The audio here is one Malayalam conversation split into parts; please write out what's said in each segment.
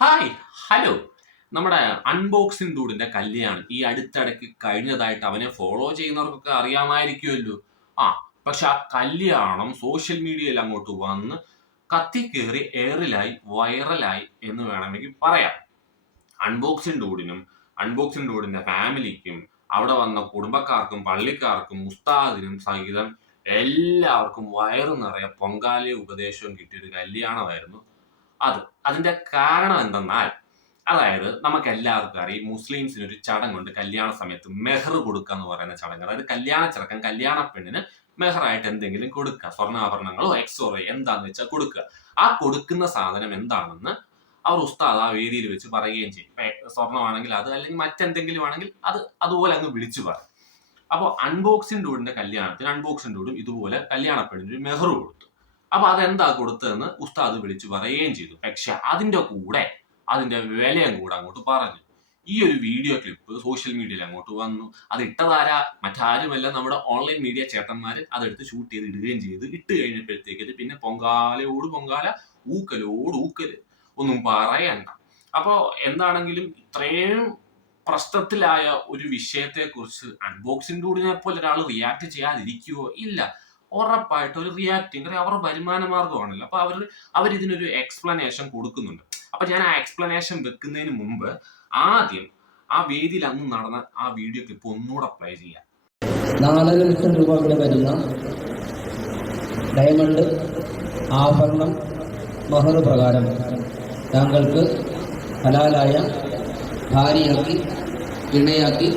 ഹായ് ഹലോ നമ്മുടെ അൺബോക്സിംഗ് ഡൂഡിന്റെ കല്യാണം. ഈ അടുത്തിടയ്ക്ക് കഴിഞ്ഞതായിട്ട് അവനെ ഫോളോ ചെയ്യുന്നവർക്കൊക്കെ അറിയാമായിരിക്കുമല്ലോ. ആ പക്ഷെ ആ കല്യാണം സോഷ്യൽ മീഡിയയിൽ അങ്ങോട്ട് വന്ന് കത്തിക്കേറി എയറിലായി വൈറലായി എന്ന് വേണമെങ്കിൽ പറയാം. അൺബോക്സിംഗ് ഡൂഡിനും അൺബോക്സിംഗ് ഡൂഡിന്റെ ഫാമിലിക്കും അവിടെ വന്ന കുടുംബക്കാർക്കും പള്ളിക്കാർക്കും മുസ്താദിനും സഹിതം എല്ലാവർക്കും വയറു നിറയെ പൊങ്കാലയും ഉപദേശവും കിട്ടിയൊരു കല്യാണമായിരുന്നു. അത്. അതിന്റെ കാരണം എന്തെന്നാൽ അതായത് നമുക്ക് എല്ലാവർക്കും അറിയാം മുസ്ലിംസിന് ഒരു ചടങ്ങുണ്ട്. കല്യാണ സമയത്ത് മെഹർ കൊടുക്കുക എന്ന് പറയുന്ന ചടങ്ങ്. അതായത് കല്യാണ ചെറുക്കൻ കല്യാണ പെണ്ണിന് മെഹറായിട്ട് എന്തെങ്കിലും കൊടുക്കുക. സ്വർണാഭരണങ്ങളോ എക്സോറോ എന്താന്ന് വെച്ചാൽ കൊടുക്കുക. ആ കൊടുക്കുന്ന സാധനം എന്താണെന്ന് അവർ ഉസ്താദ് ആ വേദിയിൽ വെച്ച് പറയുകയും ചെയ്യും. സ്വർണമാണെങ്കിൽ അത് അല്ലെങ്കിൽ മറ്റെന്തെങ്കിലും ആണെങ്കിൽ അത് അതുപോലെ അങ്ങ് വിളിച്ചു പറയും. അപ്പോൾ അൺബോക്സിംഗ് ഡൂഡിന്റെ കല്യാണത്തിന് അൺബോക്സിംഗ് ഡൂഡും ഇതുപോലെ കല്യാണ പെണ്ണിന് മെഹർ കൊടുത്തു. അപ്പൊ അതെന്താ കൊടുത്തതെന്ന് ഉസ്താദ് വിളിച്ചു പറയുകയും ചെയ്തു. പക്ഷെ അതിന്റെ കൂടെ അതിന്റെ വിലയും കൂടെ അങ്ങോട്ട് പറഞ്ഞു. ഈ ഒരു വീഡിയോ ക്ലിപ്പ് സോഷ്യൽ മീഡിയയിൽ അങ്ങോട്ട് വന്നു. അത് ഇട്ടതാരാ? മറ്റാരുമല്ല. നമ്മുടെ ഓൺലൈൻ മീഡിയ ചേട്ടന്മാർ അതെടുത്ത് ഷൂട്ട് ചെയ്ത് ഇടുകയും ചെയ്ത്. ഇട്ട് കഴിഞ്ഞപ്പോഴത്തേക്ക് പിന്നെ പൊങ്കാലയോട് പൊങ്കാല ഊക്കലോട് ഊക്കൽ. ഒന്നും പറയണ്ട. അപ്പോ എന്താണെങ്കിലും ഇത്രയും പ്രശ്നത്തിലായ ഒരു വിഷയത്തെ കുറിച്ച് അൺബോക്സിംഗ് ഡൂഡിനെ പോലെ ഒരാൾ റിയാക്ട് ചെയ്യാതിരിക്കുവോ? ഇല്ല. ഉറപ്പായിട്ട് ഒരു റിയാക്ടിങ് കാര്യം അവരുടെ വരുമാന മാർഗമാണല്ലോ അപ്പൊ അവർ അവർ ഇതിനൊരു എക്സ്പ്ലനേഷൻ കൊടുക്കുന്നുണ്ട്. അപ്പൊ ഞാൻ ആ എക്സ്പ്ലനേഷൻ വെക്കുന്നതിന് മുമ്പ് ആദ്യം ആ വേദിയിൽ അന്ന് നടന്ന ആ വീഡിയോ ക്ലിപ്പ് ഒന്നുകൂടെ പ്ലേ ചെയ്യാം. നാലര ലക്ഷം രൂപ വില വരുന്ന ഡയമണ്ട് ആഭരണം മഹർ പ്രകാരം താങ്കൾക്ക് ഹലാലായ ഭാര്യയാക്കി ഇണയാക്കി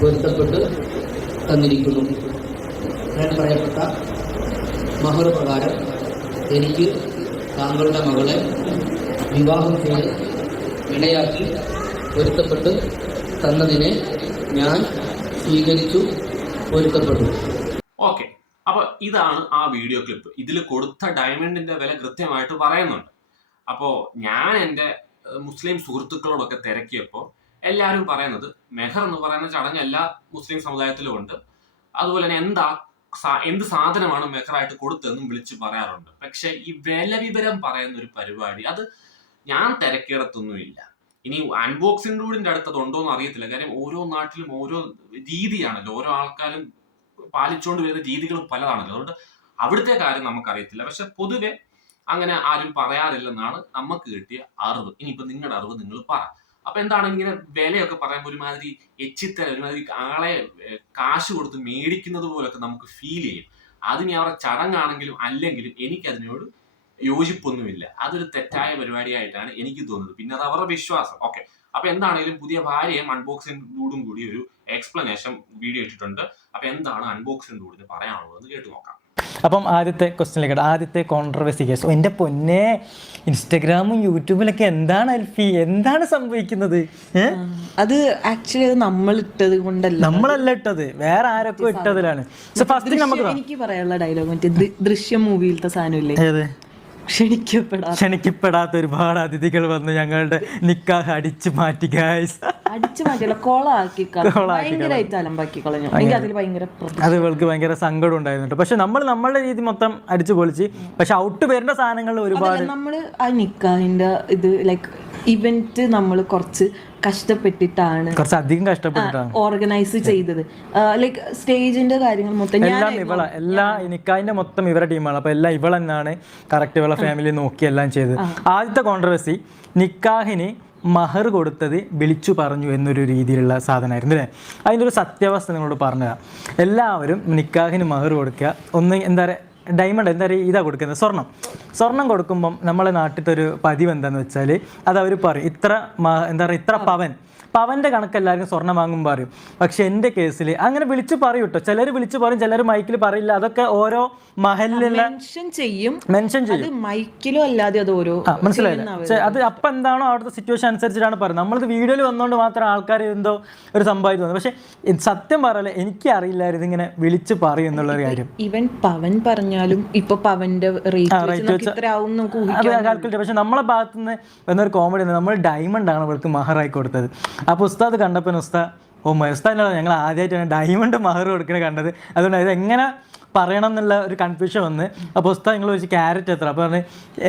പൊരുത്തപ്പെട്ട് തന്നിരിക്കുന്നു. ഞാൻ പറയപ്പെട്ട മഹർ പ്രകാരം എനിക്ക് താങ്കളുടെ മകളെ വിവാഹം ചെയ്ത് ഇണയാക്കി പൊരുത്തപ്പെട്ട് തന്നതിനെ ഞാൻ സ്വീകരിച്ചു പൊരുത്തപ്പെട്ടു. ഓക്കെ. അപ്പൊ ഇതാണ് ആ വീഡിയോ ക്ലിപ്പ്. ഇതിൽ കൊടുത്ത ഡയമണ്ടിന്റെ വില കൃത്യമായിട്ട് പറയുന്നുണ്ട്. അപ്പോ ഞാൻ എന്റെ മുസ്ലിം സുഹൃത്തുക്കളോടൊക്കെ തിരക്കിയപ്പോൾ എല്ലാവരും പറയുന്നത് മെഹർ എന്ന് പറയുന്ന ചടങ്ങ് എല്ലാ മുസ്ലിം സമുദായത്തിലും ഉണ്ട്. അതുപോലെ തന്നെ എന്താ എന്ത് സാധനമാണ് മെഹറായിട്ട് കൊടുത്തതെന്നും വിളിച്ച് പറയാറുണ്ട്. പക്ഷെ ഈ വില വിവരം പറയുന്ന ഒരു പരിപാടി അത് ഞാൻ തിരക്കേടത്തൊന്നുമില്ല. ഇനി അൺബോക്സിംഗ് റൂഡിന്റെ അടുത്തത് ഉണ്ടോ എന്ന് അറിയത്തില്ല. കാര്യം ഓരോ നാട്ടിലും ഓരോ രീതിയാണല്ലോ. ഓരോ ആൾക്കാരും പാലിച്ചുകൊണ്ട് വരുന്ന രീതികൾ പലതാണല്ലോ. അതുകൊണ്ട് അവിടുത്തെ കാര്യം നമുക്കറിയത്തില്ല. പക്ഷെ പൊതുവെ അങ്ങനെ ആരും പറയാറില്ലെന്നാണ് നമുക്ക് കിട്ടിയ അറിവ്. ഇനിയിപ്പോ നിങ്ങളുടെ അറിവ് നിങ്ങൾ പറ. അപ്പൊ എന്താണ് ഇങ്ങനെ വിലയൊക്കെ പറയുമ്പോൾ ഒരുമാതിരി എച്ചിത്തര ഒരുമാതിരി ആളെ കാശ് കൊടുത്ത് മേടിക്കുന്നത് പോലൊക്കെ നമുക്ക് ഫീൽ ചെയ്യും. അതിന് അവരുടെ ചടങ്ങാണെങ്കിലും അല്ലെങ്കിലും എനിക്ക് അതിനോട് യോജിപ്പൊന്നുമില്ല. അതൊരു തെറ്റായ പരിപാടിയായിട്ടാണ് എനിക്ക് തോന്നുന്നത്. പിന്നെ അത് അവരുടെ വിശ്വാസം. ഓക്കെ. അപ്പൊ എന്താണെങ്കിലും പുതിയ ഭാര്യയും അൺബോക്സിംഗ് കൂടി ഒരു എക്സ്പ്ലനേഷൻ വീഡിയോ ഇട്ടിട്ടുണ്ട്. അപ്പൊ എന്താണ് അൺബോക്സിംഗ് ഡൂഡിന് പറയാനുള്ളത് എന്ന് കേട്ടു നോക്കാം. അപ്പം ആദ്യത്തെ ക്വസ്റ്റ്യനിലേക്ക് ആദ്യത്തെ കോൺട്രവേഴ്സി കേസ് എന്റെ പൊന്നെ ഇൻസ്റ്റഗ്രാമും യൂട്യൂബിലൊക്കെ എന്താണ് അൽഫി? എന്താണ് സംഭവിക്കുന്നത്? അത് ആക്ച്വലി അത് നമ്മൾ ഇട്ടത് കൊണ്ടല്ല. നമ്മളല്ല ഇട്ടത്. വേറെ ആരൊക്കെ ഇട്ടതിലാണ്. ഫസ്റ്റ് നമുക്ക് എനിക്ക് പറയാനുള്ള ഡയലോഗ് മറ്റേ ദൃശ്യം മൂവിയിലത്തെ സാധനമില്ലേ? ഏത്? ക്ഷണിക്കപ്പെടാ ക്ഷണിക്കപ്പെടാത്ത ഒരുപാട് അതിഥികൾ വന്ന് ഞങ്ങളുടെ നിക്കാഹ് അടിച്ചു മാറ്റി ഗായ്സ് അടിച്ചു മാറ്റിയല്ല കൊളാക്കി കളഞ്ഞു. കൊളാക്കി ഭയങ്കരമായിട്ട് അലമ്പാക്കി കളഞ്ഞു. എനിക്ക് അതിൽ ഭയങ്കര അത് ഇവൾക്ക് ഭയങ്കര സങ്കടം ഉണ്ടായിരുന്നു പക്ഷെ നമ്മൾ നമ്മളുടെ രീതി മൊത്തം അടിച്ചു പൊളിച്ച്. പക്ഷെ ഔട്ട് വരുന്ന സാധനങ്ങൾ ഒരുപാട് നമ്മൾ ആ നിക്കാഹിന്റെ ഇത് ലൈക്ക് ഇവന്റ് നമ്മൾ കുറച്ച് കഷ്ടപ്പെട്ടിട്ടാണ് കുറച്ച് അധികം കഷ്ടപ്പെട്ടിട്ടാണ് ഓർഗനൈസ് ചെയ്തത്. ലൈക്ക് സ്റ്റേജിന്റെ കാര്യങ്ങൾ മൊത്തം എല്ലാം ഇവള. എല്ലാ എനിക്കതിന്റെ മൊത്തം ഇവരുടെ ടീമാണ് അപ്പൊ എല്ലാം ഇവൾ തന്നെയാണ് കറക്റ്റ് ഇവളെ ഫാമിലി നോക്കി എല്ലാം ചെയ്തത്. ആദ്യത്തെ കോൺട്രവേഴ്സി നിക്കാഹിന് മഹർ കൊടുത്തത് വിളിച്ചു പറഞ്ഞു എന്നൊരു രീതിയിലുള്ള സാധനമായിരുന്നു അല്ലേ? അതിന്റെ ഒരു സത്യാവസ്ഥ നിങ്ങളോട് പറഞ്ഞുതരാം. എല്ലാവരും നിക്കാഹിന് മഹർ കൊടുക്കുക. ഒന്ന് എന്താ പറയുക ഡയമണ്ട് എന്താ പറയുക ഇതാ കൊടുക്കുന്നത് സ്വർണം. സ്വർണം കൊടുക്കുമ്പം നമ്മളെ നാട്ടിലത്തെ ഒരു പതിവ് എന്താന്ന് വെച്ചാൽ അത് അവർ പറയും ഇത്ര എന്താ പറയുക ഇത്ര പവൻ. പവന്റെ കണക്ക് എല്ലാവർക്കും സ്വർണം വാങ്ങുമ്പോൾ പറയും. പക്ഷേ എന്റെ കേസിൽ അങ്ങനെ വിളിച്ച് പറയും കേട്ടോ ചിലർ വിളിച്ച് പറയും ചിലർ മൈക്കിൽ പറയില്ല. അതൊക്കെ ഓരോ മഹലിലുള്ള മെൻഷൻ ചെയ്യും. മെൻഷൻ ചെയ്യും. മൈക്കിലോ അല്ലാതെ അത് ഓരോ മനസ്സിലായില്ല? അത് അപ്പം എന്താണോ അവിടുത്തെ സിറ്റുവേഷൻ അനുസരിച്ചിട്ടാണ് പറയുന്നത്. നമ്മളിത് വീഡിയോയിൽ വന്നുകൊണ്ട് മാത്രം ആൾക്കാർ എന്തോ ഒരു സംഭവം തോന്നുന്നു. പക്ഷെ സത്യം പറയല്ലേ എനിക്ക് അറിയില്ലായിരുന്നു ഇങ്ങനെ വിളിച്ച് പറയും എന്നുള്ള ഒരു കാര്യം. ഇവൻ പവൻ പറഞ്ഞാലും ഇപ്പൊ പവന്റെ റേറ്റ് പക്ഷെ നമ്മളെ ഭാഗത്ത് നിന്ന് എന്നൊരു കോമഡി നമ്മൾ ഡയമണ്ട് ആണ് അവൾക്ക് മഹറായി കൊടുത്തത്. അപ്പോൾ ഉസ്താദ് കണ്ടപ്പോൾ ഉസ്താ ഓ ഉസ്താദിനോട് ഞങ്ങൾ ആദ്യമായിട്ടാണ് ഡയമണ്ട് മഹർ കൊടുക്കണേ കണ്ടത്. അതുകൊണ്ട് ഇത് എങ്ങനെ പറയണം എന്നുള്ള ഒരു കൺഫ്യൂഷൻ വന്ന് അപ്പോൾ ഉസ്താദ് നിങ്ങൾ ചോദിച്ചു ക്യാരറ്റ് എത്ര? അപ്പോൾ പറഞ്ഞു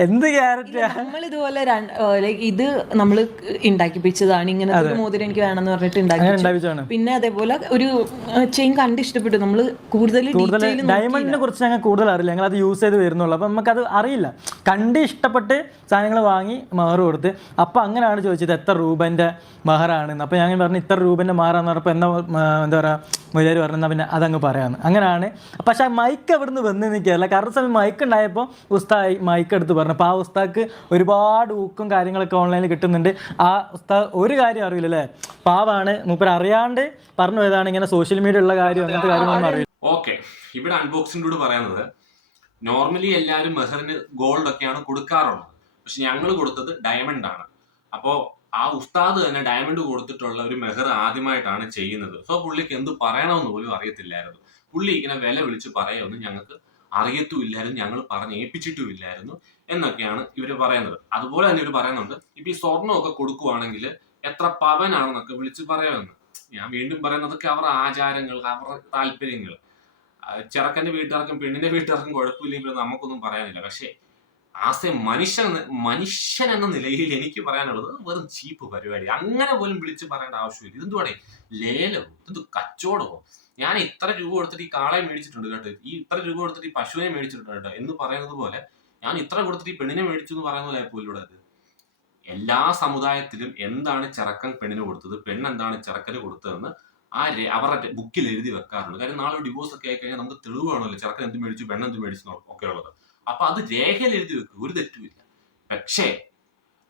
എന്ത് ക്യാരറ്റ് നമ്മൾ ഇതുപോലെ ലൈക്ക് ഇത് നമ്മൾ ഉണ്ടാക്കിപ്പിച്ചതാണ് ഇങ്ങനെ ഒരു മോതിരം എനിക്ക് വേണമെന്ന് പറഞ്ഞിട്ട് ഉണ്ടാക്കി പിന്നെ അതേപോലെ ഒരു ചെയിൻ കണ്ട് ഇഷ്ടപ്പെട്ടു. നമ്മൾ കൂടുതൽ ഡയമണ്ടിനെ കുറിച്ച് ഞങ്ങൾ കൂടുതൽ അറിയില്ല. ഞങ്ങൾ അത് യൂസ് ചെയ്ത് വരുന്നുള്ളൂ. അപ്പോൾ നമുക്കത് അറിയില്ല. കണ്ട് ഇഷ്ടപ്പെട്ട് സാധനങ്ങൾ വാങ്ങി മഹർ കൊടുത്ത്. അപ്പോൾ അങ്ങനെയാണ് ചോദിച്ചത് എത്ര രൂപന്റെ മഹറാണ് അപ്പോൾ ഞാൻ പറഞ്ഞു ഇത്ര രൂപന്റെ മഹറാന്ന് പറഞ്ഞപ്പോൾ എന്താ എന്താ പറയുക മുതലാർ പറഞ്ഞാൽ പിന്നെ അതങ്ങ് പറയാമെന്ന് അങ്ങനെയാണ് പക്ഷേ ആ മൈക്ക് അവിടുന്ന് വന്ന് നിൽക്കുകയല്ല കാരണം സമയം മൈക്ക് ഉണ്ടായപ്പോൾ ഉസ്താ മൈക്ക് എടുത്ത് പറഞ്ഞു. അപ്പോൾ ആ ഉസ്താക്ക് ഒരുപാട് ഊക്കും കാര്യങ്ങളൊക്കെ ഓൺലൈനിൽ കിട്ടുന്നുണ്ട്. ആ ഉസ്താദ് ഒരു കാര്യം അറിയില്ല അല്ലേ? പാവാണ്. മൂപ്പർ അറിയാണ്ട് പറഞ്ഞു പോയതാണ്. ഇങ്ങനെ സോഷ്യൽ മീഡിയ ഉള്ള കാര്യം അങ്ങനത്തെ കാര്യങ്ങളൊന്നും അറിയില്ല. ഓക്കെ. ഇവിടെ അൺബോക്സിംഗിലൂടെ പറയുന്നത് നോർമലി എല്ലാവരും മെഹറിന് ഗോൾഡ് ഒക്കെയാണ് കൊടുക്കാറുള്ളത്. പക്ഷെ ഞങ്ങൾ കൊടുത്തത് ഡയമണ്ട് ആണ്. അപ്പോൾ ആ ഉസ്താദ് തന്നെ ഡയമണ്ട് കൊടുത്തിട്ടുള്ള ഒരു മെഹർ ആദ്യമായിട്ടാണ് ചെയ്യുന്നത്. സോ പുള്ളിക്ക് എന്ത് പറയണമെന്ന് പോലും അറിയത്തില്ലായിരുന്നു. പുള്ളി ഇങ്ങനെ വില വിളിച്ച് പറയുമെന്ന് ഞങ്ങൾക്ക് അറിയത്തുമില്ലായിരുന്നു ഞങ്ങൾ പറഞ്ഞ് ഏൽപ്പിച്ചിട്ടുമില്ലായിരുന്നു എന്നൊക്കെയാണ് ഇവർ പറയുന്നത്. അതുപോലെ തന്നെ ഇവർ പറയുന്നുണ്ട് ഇപ്പൊ ഈ സ്വർണമൊക്കെ കൊടുക്കുവാണെങ്കിൽ എത്ര പവനാണെന്നൊക്കെ വിളിച്ച് പറയുമെന്ന്. ഞാൻ വീണ്ടും പറയുന്നതൊക്കെ അവരുടെ ആചാരങ്ങൾ അവരുടെ താല്പര്യങ്ങൾ. ചെറുക്കന്റെ വീട്ടുകാർക്കും പെണ്ണിന്റെ വീട്ടുകാർക്കും കുഴപ്പമില്ലെങ്കിൽ നമുക്കൊന്നും പറയാനില്ല. പക്ഷേ ആസ് എ മനുഷ്യൻ മനുഷ്യൻ എന്ന നിലയിൽ എനിക്ക് പറയാനുള്ളത് വെറും ചീപ്പ് പരിപാടി. അങ്ങനെ പോലും വിളിച്ച് പറയേണ്ട ആവശ്യമില്ല. ഇതെന്തുവാണേ ലേലവും ഇത് കച്ചവടമോ ഞാൻ ഇത്ര രൂപ കൊടുത്തിട്ട് ഈ കാളയെ മേടിച്ചിട്ടുണ്ട് കേട്ടോ. ഈ ഇത്ര രൂപ കൊടുത്തിട്ട് ഈ പശുവിനെ മേടിച്ചിട്ടുണ്ട് കേട്ടോ എന്ന് പറയുന്നത് പോലെ ഞാൻ ഇത്ര കൊടുത്തിട്ട് ഈ പെണ്ണിനെ മേടിച്ചു എന്ന് പറയുന്നതായി പോലും അത് എല്ലാ സമുദായത്തിലും എന്താണ് ചെറുക്കൻ പെണ്ണിന് കൊടുത്തത് പെണ്ണ് എന്താണ് ചെറുക്കന് കൊടുത്തതെന്ന് ആ അവരുടെ ബുക്കിൽ എഴുതി വെക്കാറുണ്ട്. കാര്യം നാളെ ഡിവോഴ്സ് ഒക്കെ ആയി കഴിഞ്ഞാൽ നമുക്ക് തെളിവ് കാണുമല്ലോ ചെറുക്കൻ എന്ത് മേടിച്ചു പെണ്ണ് എന്ത് മേടിച്ചു ഒക്കെ ഉള്ളത്. അപ്പൊ അത് രേഖയിൽ എഴുതി വെക്കുക ഒരു തെറ്റുമില്ല പക്ഷേ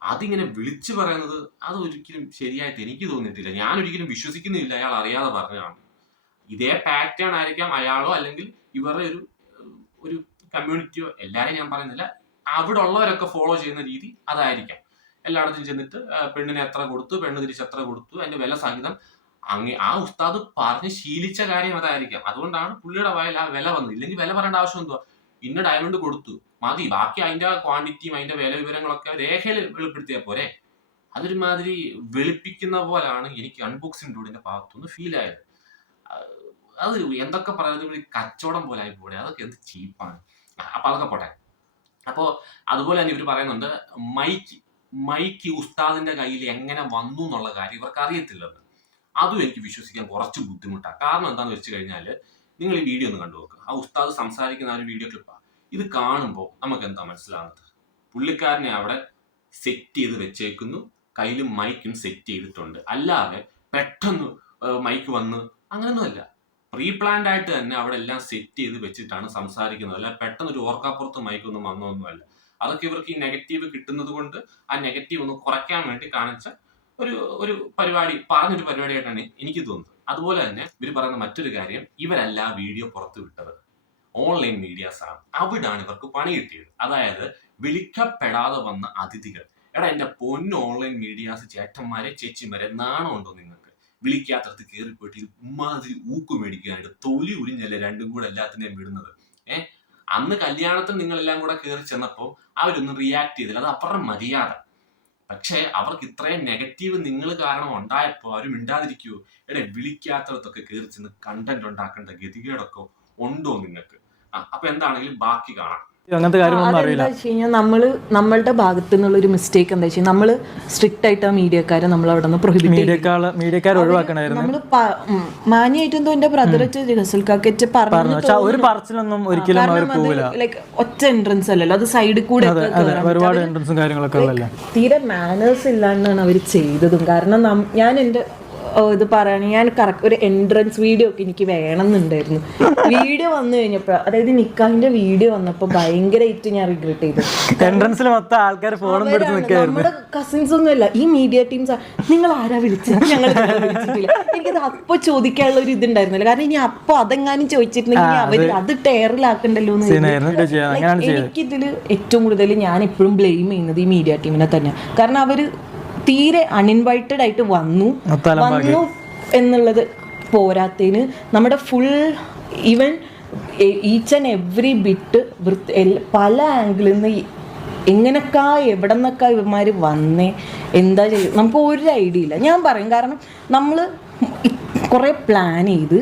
അതിങ്ങനെ വിളിച്ചു പറയുന്നത് അത് ഒരിക്കലും ശരിയായിട്ട് എനിക്ക് തോന്നിയിട്ടില്ല. ഞാൻ ഒരിക്കലും വിശ്വസിക്കുന്നില്ല അയാൾ അറിയാതെ പറഞ്ഞതാണ് ഇതേ പാറ്റേൺ ആയിരിക്കാം അയാളോ അല്ലെങ്കിൽ ഇവരുടെ ഒരു ഒരു കമ്മ്യൂണിറ്റിയോ എല്ലാരെയും ഞാൻ പറയുന്നില്ല അവിടെ ഉള്ളവരൊക്കെ ഫോളോ ചെയ്യുന്ന രീതി അതായിരിക്കാം. എല്ലായിടത്തും ചെന്നിട്ട് പെണ്ണിന് എത്ര കൊടുത്തു പെണ്ണ് തിരിച്ച് എത്ര കൊടുത്തു അതിന്റെ വില സഹിതം അങ്ങ് ആ ഉസ്താദ് പറഞ്ഞ് ശീലിച്ച കാര്യം അതായിരിക്കാം. അതുകൊണ്ടാണ് പുള്ളിയുടെ വായിൽ ആ വില വന്നത്. ഇല്ലെങ്കിൽ വില പറയേണ്ട ആവശ്യം എന്തുവാ? ഇന്ന ഡയമണ്ട് കൊടുത്തു. മതി ബാക്കി അതിന്റെ ക്വാണ്ടിറ്റിയും അതിന്റെ വില വിവരങ്ങളൊക്കെ രേഖയിൽ വെളിപ്പെടുത്തിയാൽ പോരെ. അതൊരു മാതിരി വെളുപ്പിക്കുന്ന പോലാണ് എനിക്ക് അൺബോക്സിംഗ് ഡൂഡിന്റെ ഭാഗത്തുനിന്ന് ഫീൽ ആയത്. അത് എന്തൊക്കെ പറയുന്നത് കച്ചവടം പോലെ ആയി പോടെ അതൊക്കെ എന്ത് ചീപ്പാണ് അപ്പൊ അതൊക്കെ പോട്ടെ. അപ്പോ അതുപോലെ തന്നെ ഇവർ പറയുന്നുണ്ട് മൈക്ക് മൈക്ക് ഉസ്താദിന്റെ കയ്യിൽ എങ്ങനെ വന്നു എന്നുള്ള കാര്യം ഇവർക്ക് അറിയത്തില്ലെന്ന്. അതും എനിക്ക് വിശ്വസിക്കാൻ കുറച്ച് ബുദ്ധിമുട്ടാണ് കാരണം എന്താണെന്ന് വെച്ച് കഴിഞ്ഞാൽ നിങ്ങൾ ഈ വീഡിയോ ഒന്ന് കണ്ടു നോക്കുക ആ ഉസ്താദ് സംസാരിക്കുന്ന ആ ഒരു വീഡിയോ ക്ലിപ്പാണ് ഇത് കാണുമ്പോൾ നമുക്ക് എന്താ മനസ്സിലാകുന്നത് പുള്ളിക്കാരനെ അവിടെ സെറ്റ് ചെയ്ത് വെച്ചേക്കുന്നു. കയ്യിൽ മൈക്കും സെറ്റ് ചെയ്തിട്ടുണ്ട്. അല്ലാതെ പെട്ടെന്ന് മൈക്ക് വന്ന് അങ്ങനെയൊന്നുമല്ല പ്രീ പ്ലാൻഡ് ആയിട്ട് തന്നെ അവിടെ എല്ലാം സെറ്റ് ചെയ്ത് വെച്ചിട്ടാണ് സംസാരിക്കുന്നത്. അല്ല പെട്ടെന്ന് ഒരു ഓർക്കാപ്പുറത്ത് മൈക്കൊന്നും വന്നൊന്നുമല്ല. അതൊക്കെ ഇവർക്ക് ഈ നെഗറ്റീവ് കിട്ടുന്നത് കൊണ്ട് ആ നെഗറ്റീവ് ഒന്ന് കുറയ്ക്കാൻ വേണ്ടി കാണിച്ച ഒരു ഒരു പരിപാടി പറഞ്ഞൊരു പരിപാടിയായിട്ടാണ് എനിക്ക് തോന്നുന്നത്. അതുപോലെ തന്നെ ഇവർ പറയുന്ന മറ്റൊരു കാര്യം ഇവരല്ല വീഡിയോ പുറത്തു വിട്ടത്. ഓൺലൈൻ മീഡിയാസ് ആണ്. അവിടാണ് ഇവർക്ക് പണി കിട്ടിയത്. അതായത് വിളിക്കപ്പെടാതെ വന്ന അതിഥികൾ. എടാ എന്റെ പൊന്ന് ഓൺലൈൻ മീഡിയാസ് ചേട്ടന്മാരെ ചേച്ചിമാരെ നാണമുണ്ടോ നിങ്ങൾക്ക്? വിളിക്കാത്തടത്ത് കയറിപ്പോയിട്ട് ഇത് ഉമ്മാതിരി ഊക്ക് മേടിക്കാനായിട്ട് തൊലി ഉരിഞ്ഞല്ലേ രണ്ടും കൂടെ എല്ലാത്തിനെയും വിടുന്നത്? ഏഹ് അന്ന് കല്യാണത്തിൽ നിങ്ങളെല്ലാം കൂടെ കയറി ചെന്നപ്പോൾ അവരൊന്നും റിയാക്ട് ചെയ്തില്ല. അത് അപ്പുറം മര്യാദ. പക്ഷേ അവർക്ക് ഇത്രയും നെഗറ്റീവ് നിങ്ങൾ കാരണം ഉണ്ടായപ്പോൾ അവർ മിണ്ടാതിരിക്കുവോ? എടെ വിളിക്കാത്തടത്തൊക്കെ കയറി ചെന്ന് കണ്ടന്റ് ഉണ്ടാക്കേണ്ട ഗതികേടൊക്കെ ഉണ്ടോ നിങ്ങൾക്ക്? അപ്പൊ എന്താണെങ്കിലും ബാക്കി കാണാം. അങ്ങനത്തെ കാര്യങ്ങളൊന്നും അറിയില്ല. വെച്ച് കഴിഞ്ഞാൽ നമ്മൾ നമ്മളുടെ ഭാഗത്തു നിന്നുള്ള ഒരു മിസ്റ്റേക്ക് എന്താ വെച്ചാൽ നമ്മൾ സ്ട്രിക്റ്റ് ആയിട്ട് ആ മീഡിയക്കാരെ നമ്മൾ അവിടെ നിന്ന് പ്രൊഹിബിറ്റ് മീഡിയക്കാൾ മീഡിയക്കാർ ഒഴിവാക്കണമായിരുന്നു നമ്മൾ മാന്യായിട്ട് എന്തോ എന്റെ ബ്രദർ റിഹേഴ്സൽ കാക്കറ്റ് പറഞ്ഞു. പക്ഷെ ഒരു പറച്ചിലൊന്നും ഒരിക്കലും അവർ പോവില്ല. ലൈക്ക് ഒറ്റ എൻട്രൻസ് അല്ലല്ലോ അത് സൈഡിൽ കൂടെ ഒക്കെ അതെ. കേറാൻ ഒരുപാട് എൻട്രൻസും കാര്യങ്ങളൊക്കെ ഉള്ളല്ലേ? തീരെ മാനേഴ്സ് ഇല്ലാണ്ടാണ് അവർ ചെയ്തതും. കാരണം നം- ഞാൻ എന്റെ ഇത് പറയണ ഞാൻ കറക്റ്റ് ഒരു എൻട്രൻസ് വീഡിയോ ഒക്കെ എനിക്ക് വേണമെന്നുണ്ടായിരുന്നു. വീഡിയോ വന്നു കഴിഞ്ഞപ്പോൾ അതായത് നിക്കാഹിന്റെ വീഡിയോ വന്നപ്പോൾ ഭയങ്കരമായിട്ട് ഞാൻ റിഗ്രറ്റ് ചെയ്തു. എൻട്രൻസിൽ മൊത്തം ആൾക്കാർ ഫോണും നമ്മുടെ കസിൻസ് ഒന്നും അല്ല ഈ മീഡിയ ടീംസ് നിങ്ങൾ ആരാ വിളിച്ചത്? ഞങ്ങൾ വിളിച്ചിട്ടില്ല. എനിക്കത് അപ്പൊ ചോദിക്കാനുള്ള ഒരു ഇതുണ്ടായിരുന്നില്ല. കാരണം ഇനി അപ്പൊ അതെങ്ങാനും ചോദിച്ചിട്ടുണ്ടെങ്കിൽ അവർ അത് ടയറിലാക്കണ്ടല്ലോ എന്ന് എനിക്കിതിൽ ഏറ്റവും കൂടുതൽ ഞാൻ എപ്പോഴും ബ്ലെയിം ചെയ്യുന്നത് ഈ മീഡിയ ടീമിനെ തന്നെയാണ് കാരണം അവർ തീരെ അൺഇൻവൈറ്റഡ് ആയിട്ട് വന്നു. വന്നു എന്നുള്ളത് പോരാത്തതിന് നമ്മുടെ full even each and every bit വൃത്തി പല ആംഗിളിൽ നിന്ന് എങ്ങനൊക്കെ എവിടെ നിന്നൊക്കെ ഇവന്മാർ വന്നേ എന്താ ചെയ്യുക നമുക്ക് ഒരു ഐഡിയ ഇല്ല. ഞാൻ പറയും കാരണം നമ്മൾ കുറേ പ്ലാൻ ചെയ്ത്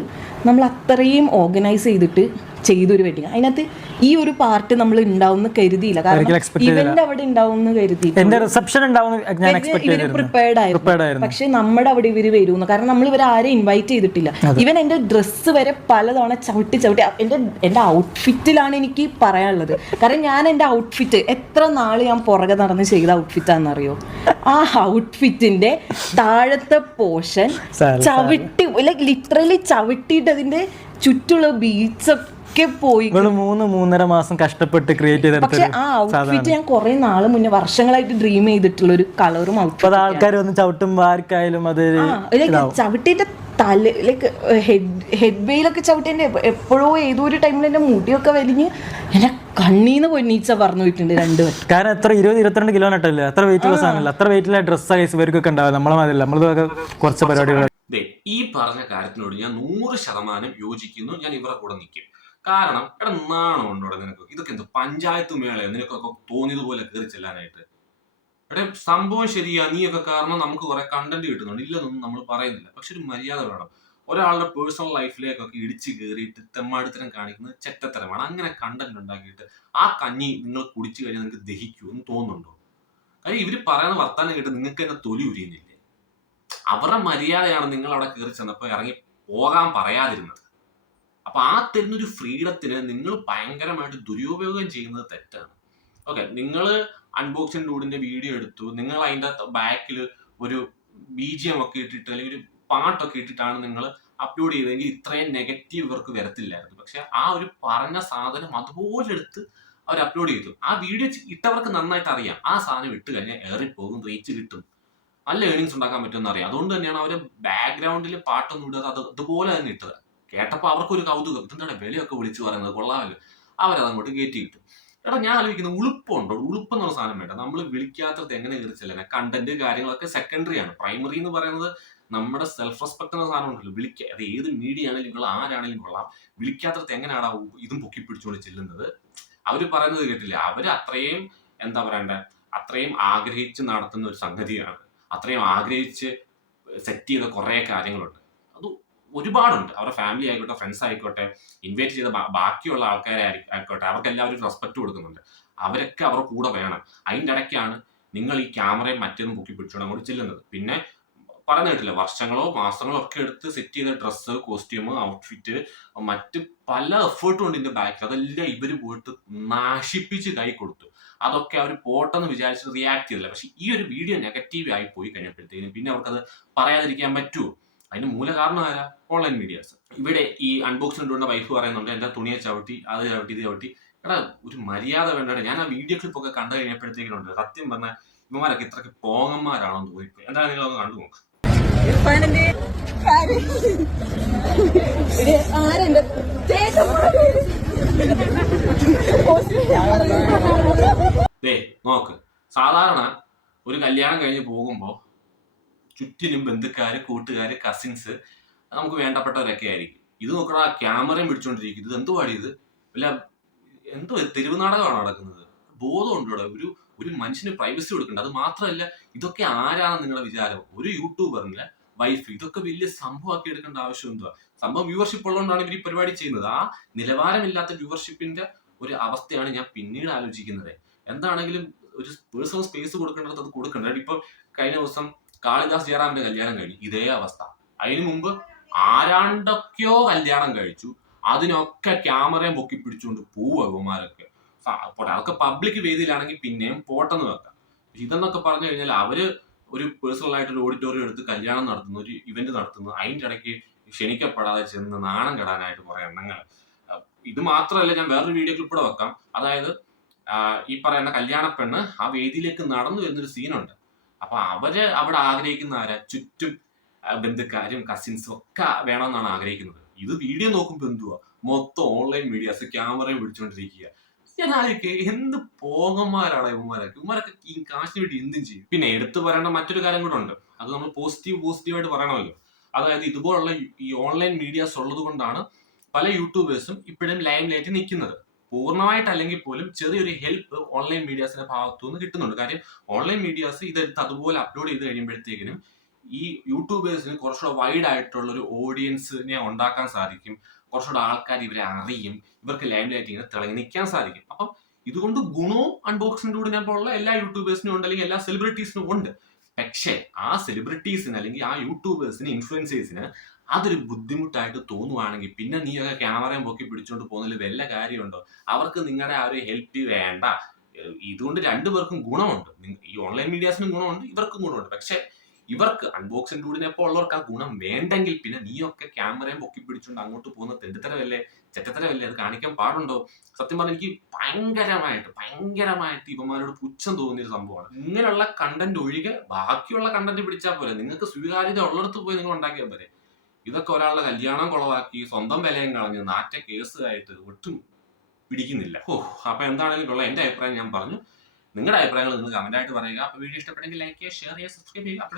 നമ്മൾ അത്രയും ഓർഗനൈസ് ചെയ്തിട്ട് ചെയ്തൊരു വെഡിങ് അതിനകത്ത് ഈ ഒരു പാർട്ട് നമ്മൾ ഉണ്ടാവുന്ന കരുതിയില്ല. കാരണം. ഇവന്റ് അവിടെ ഉണ്ടാവും കരുതി. റിസപ്ഷൻ ഉണ്ടാവും ഞാൻ എക്സ്പെക്ട് ഇവർ ചെയ്തിരുന്നു. പ്രിപ്പയർഡ് ആയിരുന്നു. പക്ഷെ നമ്മുടെ അവിടെ ഇവർ വരുമെന്ന് കാരണം നമ്മൾ ഇവരെ ആരെയും ഇൻവൈറ്റ് ചെയ്തിട്ടില്ല. ഇവൻ എന്റെ ഡ്രസ്സ് വരെ പലതവണ ചവിട്ടി ചവിട്ടി എന്റെ എന്റെ ഔട്ട്ഫിറ്റിലാണ് എനിക്ക് പറയാനുള്ളത്. കാരണം ഞാൻ എന്റെ ഔട്ട്ഫിറ്റ് എത്ര നാൾ ഞാൻ പുറകെ നടന്ന് ചെയ്ത ഔട്ട്ഫിറ്റാണെന്നറിയോ ആ ഔട്ട്ഫിറ്റിന്റെ താഴത്തെ പോർഷൻ ചവിട്ടി ലൈക് ലിറ്ററലി ചവിട്ടിയിട്ട് അതിന്റെ ചുറ്റുള്ള ബീച്ചൊക്കെ പോയി. ഇവൾ മൂന്ന് മൂന്നര മാസം കഷ്ടപ്പെട്ട് ക്രിയേറ്റ് പക്ഷെ ചെയ്തെടുത്തൊരു ആ ഔട്ട്ഫിറ്റ് ഞാൻ കുറെ നാൾ മുന്നേ വർഷങ്ങളായിട്ട് ഡ്രീം ചെയ്തിട്ടുള്ള ഒരു കളറും ഔട്ട്ഫിറ്റ് ആൾക്കാർ വന്ന് ചവിട്ടുമ്പോ ആർക്കായാലും അത് ചവിട്ടിട്ട് ചവിട്ടിന്റെ തല ലൈക്ക് ഹെഡ് ഹെഡ് വെയിലൊക്കെ ചവിട്ടിന്റെ എപ്പോഴോ ഏതോ ഒരു ടൈമിൽ എന്റെ മുടിയൊക്കെ വലിഞ്ഞ് എന്നെ കണ്ണീന്ന് പൊന്നീച്ച പറഞ്ഞു പോയിട്ടുണ്ട് രണ്ടുപേർ കാരണം എത്ര ഇരുപത് ഇരുപത്തിരണ്ട് കിലോ നട്ടല്ലേ അത്ര വെയിറ്റ് ലോസ് ആണല്ലോ അത്ര വെയിറ്റുള്ള ഡ്രസ്സ് സൈസ് ഇവർക്കൊക്കെ ഉണ്ടാവും നമ്മളെ മാതിരില്ല നമ്മളതൊക്കെ കുറച്ച് പരിപാടികൾ ദേ ഈ പറഞ്ഞ കാര്യത്തിനോട് ഞാൻ നൂറ് ശതമാനം യോജിക്കുന്നു. ഞാൻ ഇവരുടെ കൂടെ നിൽക്കും. കാരണം എടാ നാണം ഉണ്ടോ നിനക്ക്? ഇതൊക്കെ എന്ത് പഞ്ചായത്ത് മേള നിനക്കൊക്കെ തോന്നിയതുപോലെ കയറി ചെല്ലാനായിട്ട്. എടാ സംഭവം ശരിയാ. നീയൊക്കെ കാരണം നമുക്ക് കുറെ കണ്ടന്റ് കിട്ടുന്നുണ്ട്. ഇല്ലെന്നൊന്നും നമ്മൾ പറയുന്നില്ല. പക്ഷെ ഒരു മര്യാദ വേണം. ഒരാളുടെ പേഴ്സണൽ ലൈഫിലേക്കൊക്കെ ഇടിച്ച് കയറിയിട്ട് തെമ്മാടിത്തരം കാണിക്കുന്നത് ചെറ്റത്തരമാണ്. അങ്ങനെ കണ്ടന്റ് ഉണ്ടാക്കിയിട്ട് ആ കഞ്ഞി നിങ്ങൾ കുടിച്ചു കഴിഞ്ഞാൽ നിങ്ങൾക്ക് ദഹിക്കൂ എന്ന് തോന്നുന്നുണ്ടോ? കാര്യം ഇവർ പറയുന്ന വർത്താനം കേട്ട് നിങ്ങൾക്ക് തന്നെ തൊലി ഉരിയുന്നില്ലേ? അവരുടെ മര്യാദയാണ് നിങ്ങൾ അവിടെ കയറി ചെന്നപ്പോൾ ഇറങ്ങി പോകാൻ പറയാതിരുന്നത്. അപ്പൊ ആ തരുന്നൊരു ഫ്രീഡത്തിന് നിങ്ങൾ ഭയങ്കരമായിട്ട് ദുരുപയോഗം ചെയ്യുന്നത് തെറ്റാണ്. ഓക്കെ നിങ്ങൾ അൺബോക്സിംഗ് ഡൂഡിന്റെ വീഡിയോ എടുത്തു നിങ്ങൾ അതിന്റെ ബാക്കിൽ ഒരു ബീജിയം ഒക്കെ ഇട്ടിട്ട് അല്ലെങ്കിൽ ഒരു പാട്ടൊക്കെ ഇട്ടിട്ടാണ് നിങ്ങൾ അപ്ലോഡ് ചെയ്തതെങ്കിൽ ഇത്രയും നെഗറ്റീവ് ഇവർക്ക് വരത്തില്ലായിരുന്നു. പക്ഷെ ആ ഒരു പറഞ്ഞ സാധനം അതുപോലെ എടുത്ത് അവർ അപ്ലോഡ് ചെയ്തു. ആ വീഡിയോ ഇട്ടവർക്ക് നന്നായിട്ട് അറിയാം. ആ സാധനം ഇട്ട് കഴിഞ്ഞാൽ ഏറിപ്പോകും റീച്ച് കിട്ടും. നല്ല ഏണിങ്സ് ഉണ്ടാക്കാൻ പറ്റുമെന്ന് അറിയാം. അതുകൊണ്ട് തന്നെയാണ് അവർ ബാക്ക്ഗ്രൗണ്ടിൽ പാട്ടൊന്നും ഇടാതെ അത് അതുപോലെ തന്നെ ഇട്ടത്. കേട്ടപ്പോൾ അവർക്കൊരു കൗതുകം. ഇതെന്താണ്? വിലയൊക്കെ വിളിച്ചു പറയുന്നത്. കൊള്ളാമല്ലോ. അവരതങ്ങോട്ട് കയറ്റി കിട്ടും എടാ ഞാൻ ആലോചിക്കുന്നത് ഉളുപ്പുണ്ടോ? ഉളുപ്പ് എന്നുള്ള സാധനം വേണ്ട. നമ്മൾ വിളിക്കാത്തത് എങ്ങനെ കയറിച്ചല്ലേ കണ്ടന്റ് കാര്യങ്ങളൊക്കെ സെക്കൻഡറി ആണ്. പ്രൈമറി എന്ന് പറയുന്നത് നമ്മുടെ സെൽഫ് റെസ്പെക്ട് എന്ന സാധനം ഉണ്ടല്ലോ. വിളിക്കുക അത് ഏത് മീഡിയ ആണെങ്കിലും കൊള്ളാം ആരാണെങ്കിലും കൊള്ളാം. വിളിക്കാത്തത് എങ്ങനെയാണ് ഇതും പൊക്കി പിടിച്ചുകൊണ്ട് ചെല്ലുന്നത്. അവർ പറയുന്നത് കേട്ടില്ല? അവർ അത്രയും എന്താ പറയണ്ടേ? അത്രയും ആഗ്രഹിച്ച് നടത്തുന്ന ഒരു സംഗതിയാണ്. അത്രയും ആഗ്രഹിച്ച് സെറ്റ് ചെയ്ത കുറേ കാര്യങ്ങളുണ്ട്. ഒരുപാടുണ്ട്. അവരുടെ ഫാമിലി ആയിക്കോട്ടെ ഫ്രണ്ട്സ് ആയിക്കോട്ടെ ഇൻവൈറ്റ് ചെയ്ത ബാക്കിയുള്ള ആൾക്കാരെ ആയിക്കോട്ടെ അവർക്ക് എല്ലാവരും റെസ്പെക്ട് കൊടുക്കുന്നുണ്ട്. അവരൊക്കെ അവരുടെ കൂടെ വേണം. അതിന്റെ ഇടയ്ക്കാണ് നിങ്ങൾ ഈ ക്യാമറയും മറ്റേതും പൊക്കി പിടിച്ചോണ്ട് അങ്ങോട്ട് ചെല്ലുന്നത്. പിന്നെ പറഞ്ഞു കേട്ടില്ല വർഷങ്ങളോ മാസങ്ങളോ ഒക്കെ എടുത്ത് സെറ്റ് ചെയ്ത ഡ്രസ്സ് കോസ്റ്റ്യൂം ഔട്ട്ഫിറ്റ് മറ്റ് പല എഫേർട്ടും ഉണ്ട് ഇതിന്റെ ബാക്കിൽ അതെല്ലാം ഇവർ പോയിട്ട് നാശിപ്പിച്ച് കൈ കൊടുത്തു. അതൊക്കെ അവർ പോട്ടെന്ന് വിചാരിച്ച് റിയാക്ട് ചെയ്തില്ല. പക്ഷെ ഈ ഒരു വീഡിയോ നെഗറ്റീവ് ആയി പോയി കഴിഞ്ഞപ്പോഴത്തേക്കും പിന്നെ അവർക്കത് പറയാതിരിക്കാൻ പറ്റുമോ അതിന് മൂല കാരണം ആരാ? ഓൺലൈൻ മീഡിയാസ് ഇവിടെ ഈ അൺബോക്സിംഗ് കൊണ്ടുവന്ന വൈഫ് പറയുന്നുണ്ട് എന്റെ തുണിയെ ചവിട്ടി അത് ചവിട്ടി ഇത് ചവിട്ടി. എടാ ഒരു മര്യാദ വേണ്ടേ ഞാൻ ആ വീഡിയോ ക്ലിപ്പ് ഒക്കെ കണ്ടു കഴിഞ്ഞപ്പോഴത്തേക്കുണ്ട് സത്യം പറഞ്ഞാൽ ഇവന്മാരൊക്കെ ഇത്രയ്ക്ക് പോങ്ങന്മാരാണെന്ന് തോന്നിപ്പോയി എന്താ നിങ്ങളൊക്കെ കണ്ടു നോക്ക്. നോക്ക്. സാധാരണ ഒരു കല്യാണം കഴിഞ്ഞ് പോകുമ്പോൾ ചുറ്റിനും ബന്ധുക്കാര് കൂട്ടുകാര് കസിൻസ് നമുക്ക് വേണ്ടപ്പെട്ടവരൊക്കെ ആയിരിക്കും. ഇത് നോക്കടാ ക്യാമറയും പിടിച്ചോണ്ടിരിക്കും ഇത് എന്തു ഇത്? വല്ല എന്തോ തെരുവ് നാടകമാണ് നടക്കുന്നത്? ബോധമുണ്ടോ ഒരു ഒരു മനുഷ്യന് പ്രൈവസി കൊടുക്കണ്ട. അത് മാത്രമല്ല ഇതൊക്കെ ആരാണ് നിങ്ങളുടെ വിചാരം? ഒരു യൂട്യൂബറിന്റെ വൈഫ് ഇതൊക്കെ വലിയ സംഭവമാക്കി എടുക്കേണ്ട ആവശ്യം എന്തുവാ? സംഭവം വ്യൂവർഷിപ്പ് ഉള്ളതുകൊണ്ടാണ് ഇവർ ഈ പരിപാടി ചെയ്യുന്നത്. ആ നിലവാരമില്ലാത്ത വ്യൂവർഷിപ്പിന്റെ ഒരു അവസ്ഥയാണ് ഞാൻ പിന്നീട് ആലോചിക്കുന്നത്. എന്താണെങ്കിലും ഒരു പേഴ്സണൽ സ്പേസ് കൊടുക്കേണ്ടത് അത് കൊടുക്കണ്ട. ഇപ്പൊ കഴിഞ്ഞ ദിവസം കാളിദാസ് ജയറാമിന്റെ കല്യാണം കഴിഞ്ഞു ഇതേ അവസ്ഥ. അതിനു മുമ്പ് ആരാണ്ടൊക്കെയോ കല്യാണം കഴിച്ചു. അതിനൊക്കെ ക്യാമറയും പൊക്കി പിടിച്ചുകൊണ്ട് പോവുക കുമാരൊക്കെ പോട്ടെ അതൊക്കെ പബ്ലിക് വേദിയിലാണെങ്കിൽ പിന്നെയും പോട്ടെന്ന് വെക്കാം. ഇതെന്നൊക്കെ പറഞ്ഞു കഴിഞ്ഞാൽ അവർ ഒരു പേഴ്സണൽ ആയിട്ട് ഒരു ഓഡിറ്റോറിയം എടുത്ത് കല്യാണം നടത്തുന്നു ഒരു ഇവന്റ് നടത്തുന്നു അതിന്റെ ഇടയ്ക്ക് ക്ഷണിക്കപ്പെടാതെ ചെന്ന് നാണം കെടാനായിട്ട് കുറെ എണ്ണങ്ങൾ. ഇത് മാത്രമല്ല ഞാൻ വേറൊരു വീഡിയോ ക്ലിപ്പ് ഇവിടെ വെക്കാം. അതായത് ഈ പറയുന്ന കല്യാണ പെണ്ണ് ആ വേദിയിലേക്ക് നടന്നു വരുന്നൊരു സീനുണ്ട് അപ്പൊ അവർ അവിടെ ആഗ്രഹിക്കുന്ന ആരാ ചുറ്റും ബന്ധുക്കാരും കസിൻസും ഒക്കെ വേണമെന്നാണ് ആഗ്രഹിക്കുന്നത്. ഇത് വീഡിയോ നോക്കുമ്പോൾ എന്തുവാ? മൊത്തം ഓൺലൈൻ മീഡിയാസ് ക്യാമറയും പിടിച്ചോണ്ടിരിക്കുക. ഞാൻ എന്ത് പോകന്മാരാണ് ഇവന്മാരൊക്കെ? ഇവന്മാരൊക്കെ ഈ കാശിന് വേണ്ടി എന്തും ചെയ്യും. പിന്നെ എടുത്തു പറയേണ്ട മറ്റൊരു കാര്യം കൂടെ ഉണ്ട്. അത് നമ്മൾ പോസിറ്റീവ് പോസിറ്റീവായിട്ട് പറയണമല്ലോ. അതായത് ഇതുപോലുള്ള ഈ ഓൺലൈൻ മീഡിയാസ് ഉള്ളത് കൊണ്ടാണ് പല യൂട്യൂബേഴ്സും ഇപ്പോഴും ലൈം ലൈറ്റ് നിൽക്കുന്നത്. പൂർണമായിട്ട് അല്ലെങ്കിൽ പോലും ചെറിയൊരു ഹെൽപ്പ് ഓൺലൈൻ മീഡിയാസിന്റെ ഭാഗത്തു നിന്ന് കിട്ടുന്നുണ്ട്. കാര്യം ഓൺലൈൻ മീഡിയാസ് ഇതെടുത്ത് അതുപോലെ അപ്ലോഡ് ചെയ്ത് കഴിയുമ്പോഴത്തേക്കിനും ഈ യൂട്യൂബേഴ്സിന് കുറച്ചുകൂടെ വൈഡ് ആയിട്ടുള്ള ഒരു ഓഡിയൻസിനെ ഉണ്ടാക്കാൻ സാധിക്കും. കുറച്ചുകൂടെ ആൾക്കാർ ഇവരെ അറിയും. ഇവർക്ക് ലൈം ലൈറ്റ് ഇങ്ങനെ തിളങ്ങി നിൽക്കാൻ സാധിക്കും. അപ്പം ഇതുകൊണ്ട് ഗുണവും അൺബോക്സിംഗ് ഞാൻ പോലുള്ള എല്ലാ യൂട്യൂബേഴ്സിനും ഉണ്ട് അല്ലെങ്കിൽ എല്ലാ സെലിബ്രിറ്റീസിനും ഉണ്ട്. പക്ഷേ ആ സെലിബ്രിറ്റീസിന് അല്ലെങ്കിൽ ആ യൂട്യൂബേഴ്സിന് ഇൻഫ്ലുവൻസേഴ്സിന് അതൊരു ബുദ്ധിമുട്ടായിട്ട് തോന്നുവാണെങ്കിൽ പിന്നെ നീയൊക്കെ ക്യാമറയും പൊക്കി പിടിച്ചുകൊണ്ട് പോകുന്നതിൽ വല്ല കാര്യമുണ്ടോ? അവർക്ക് നിങ്ങളുടെ ആ ഒരു ഹെൽപ്പ് വേണ്ട. ഇതുകൊണ്ട് രണ്ടുപേർക്കും ഗുണമുണ്ട്. ഈ ഓൺലൈൻ മീഡിയാസിനും ഗുണമുണ്ട് ഇവർക്കും ഗുണമുണ്ട്. പക്ഷെ ഇവർക്ക് അൺബോക്സിംഗ് ഡൂഡിനെപ്പോ ഉള്ളവർക്ക് ആ ഗുണം വേണ്ടെങ്കിൽ പിന്നെ നീയൊക്കെ ക്യാമറയും പൊക്കി പിടിച്ചുകൊണ്ട് അങ്ങോട്ട് പോകുന്ന തെണ്ടിത്തരമല്ലേ? ചെറ്റത്തരമല്ലേ? അത് കാണിക്കാൻ പാടുണ്ടോ? സത്യം പറഞ്ഞാൽ എനിക്ക് ഭയങ്കരമായിട്ട് ഭയങ്കരമായിട്ട് ഇവന്മാരോട് പുച്ഛം തോന്നിയ ഒരു സംഭവമാണ്. ഇങ്ങനെയുള്ള കണ്ടന്റ് ഒഴികെ ബാക്കിയുള്ള കണ്ടന്റ് പിടിച്ചാൽ പോലെ നിങ്ങൾക്ക് സ്വീകാര്യത ഉള്ളിടത്ത് പോയി നിങ്ങൾ ഉണ്ടാക്കിയാൽ പോരെ. ഇതൊക്കെ ഒരാളുടെ കല്യാണം കുളവാക്കി സ്വന്തം വിലയും കളഞ്ഞ് നാറ്റ കേസുമായിട്ട് ഒട്ടും പിടിക്കുന്നില്ല. ഓ അപ്പൊ എന്താണെങ്കിലും ഉള്ള എന്റെ അഭിപ്രായം ഞാൻ പറഞ്ഞു. നിങ്ങളുടെ അഭിപ്രായങ്ങൾ നിങ്ങൾ കമന്റ് ആയിട്ട് പറയുക. അപ്പൊ വീഡിയോ ഇഷ്ടപ്പെട്ടെങ്കിൽ ലൈക്ക് ചെയ്യുക ഷെയർ ചെയ്യുക സബ്സ്ക്രൈബ് ചെയ്യുക. അപ്പോൾ